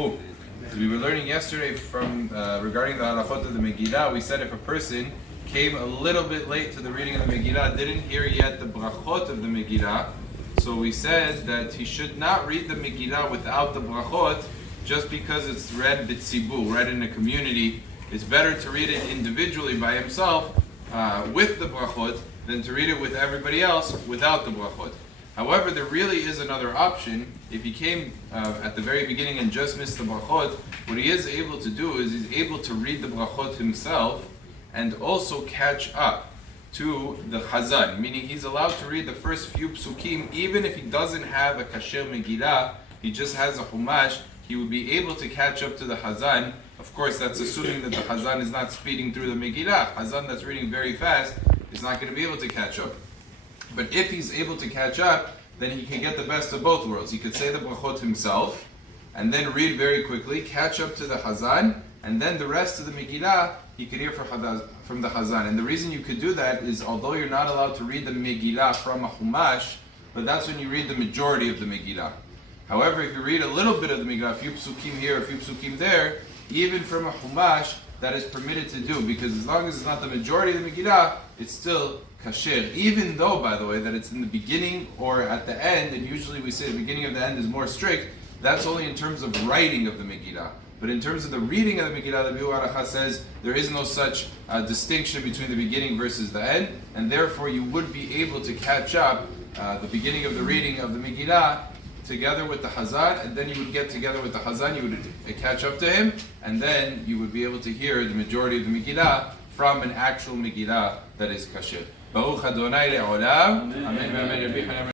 Oh, we were learning yesterday from regarding the halachot of the Megila. We said if a person came a little bit late to the reading of the Megillah, didn't hear yet the brachot of the Megillah, so we said that he should not read the Megillah without the brachot just because it's read b'tzibur, read in a community. It's better to read it individually by himself with the brachot than to read it with everybody else without the brachot. However, there really is another option. If he came at the very beginning and just missed the brachot, what he is able to do is he's able to read the brachot himself and also catch up to the chazan, meaning he's allowed to read the first few psukim even if he doesn't have a kasher Megillah, he just has a chumash, he would be able to catch up to the chazan. Of course, that's assuming that the chazan is not speeding through the Megillah. Chazan that's reading very fast is not going to be able to catch up. But if he's able to catch up, then he can get the best of both worlds. He could say the brachot himself, and then read very quickly, catch up to the Hazan, and then the rest of the Megillah, he could hear from the Hazan. And the reason you could do that is, although you're not allowed to read the Megillah from a Chumash, but that's when you read the majority of the Megillah. However, if you read a little bit of the Megillah, a few psukim here, a few psukim there, even from a Chumash, that is permitted to do, because as long as it's not the majority of the Megillah, it's still kasher. Even though, by the way, that it's in the beginning or at the end, and usually we say the beginning of the end is more strict, that's only in terms of writing of the Megillah. But in terms of the reading of the Megillah, the Halacha says there is no such distinction between the beginning versus the end, and therefore you would be able to catch up the beginning of the reading of the Megillah together with the Hazan, and then you would get together with the Hazan, you would catch up to him, and then you would be able to hear the majority of the Megillah from an actual Megillah that is kasher. Baruch Adonai le'olam. Amen.